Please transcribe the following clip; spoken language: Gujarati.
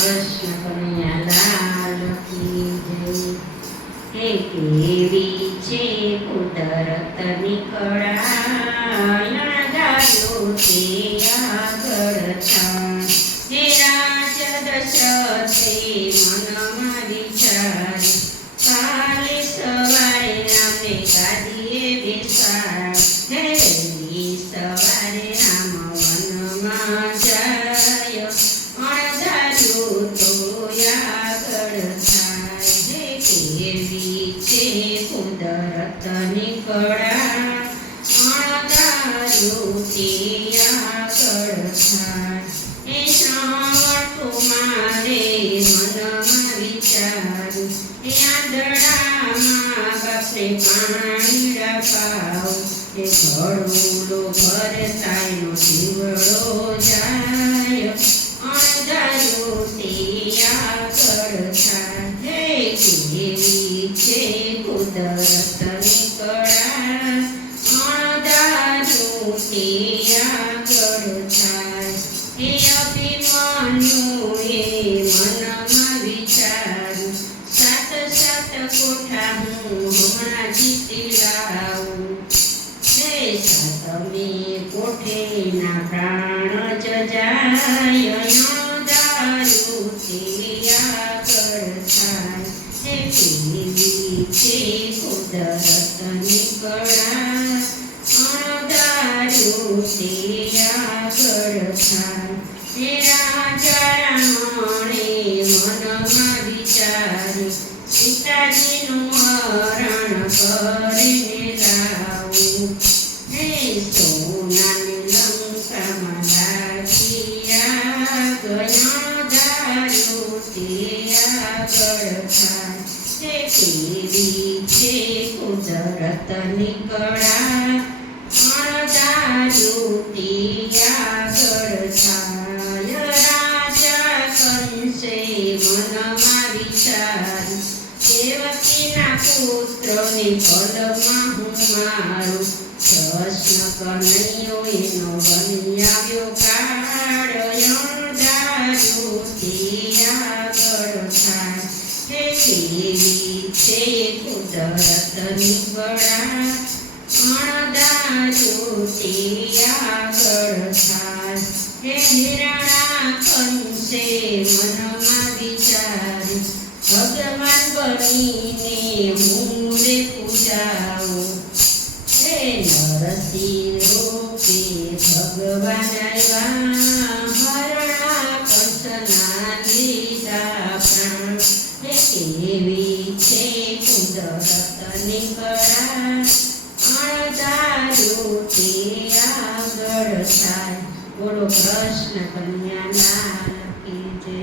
કૃષ્ણ કનૈયાલાલ કી જય। હે કેવી છે કુદરતની કળા, અણધાર્યું તે આગળ થાય। હે રાજા દશરથે મનમાં વિચાર્યું, કાલે સવારે રામને ગાદીએ બેસાડ। હે વહેલી સવારે રામ વનમાં જાય, અણધાર્યું તો આગળ થાય। હે કેવી છે કુદરતની કળા, અણધાર્યું તે આગળ થાય। હે શ્રાવણ મારે મનમાં વિચાર્યું, હે આંધળામાં બાપને પાણી પાવ। હે ઘડુલો ભરતાયનો જીવડો જાય, અણધાર્યું તે આગળ થાય। હે કેવી છે કુદરતની કળા, અણધાર્યું તે આગળ થાય। હે અભિમન્યુએ મનમાં વિચાર્યું, સાત સાત કોઠા હું હમણાં જીતી લાવું। હે સાતમે કોઠેના પ્રાણ જ જાય, અણધાર્યું તે આગળ થાય। હે કેવી છે કુદરતની કળા, અણધાર્યું તે આગળ થાય। હે રાજા રામણે મનમાં વિચાર્યું, સીતાજીનું હરણ કરીને લાવું। હે સોનાની લંકામાં લાગી આગ, અણધાર્યું તે આગળ થાય। હે કેવી છે કુદરતની કળા, અણધાર્યું તે આગળ થાય। રાજા કંસે મનમાં વિચાર્યું, દેવકીના પુત્રને પદમાં હું મારું। કૃષ્ણ કનૈયો એનો બની આવ્યો કાળ, અણધાર્યું તે આગળ થાય। હે કેવી છે કુદરતની કળા, અણધાર્યું તે આગળ થાય। હે હિરણા કંસે મનમાં વિચાર્યું, ભગવાન બનીને હું રે પૂજાવું। હે નરસિંહ રૂપે ભગવાન આવ્યા, હરણા કંસના લીધા પ્રાણ। હે કેવી છે કુદરતની કળા, અણધાર્યું તે આગળ થાય। બોલો કૃષ્ણ કનૈયાલાલ કી જય।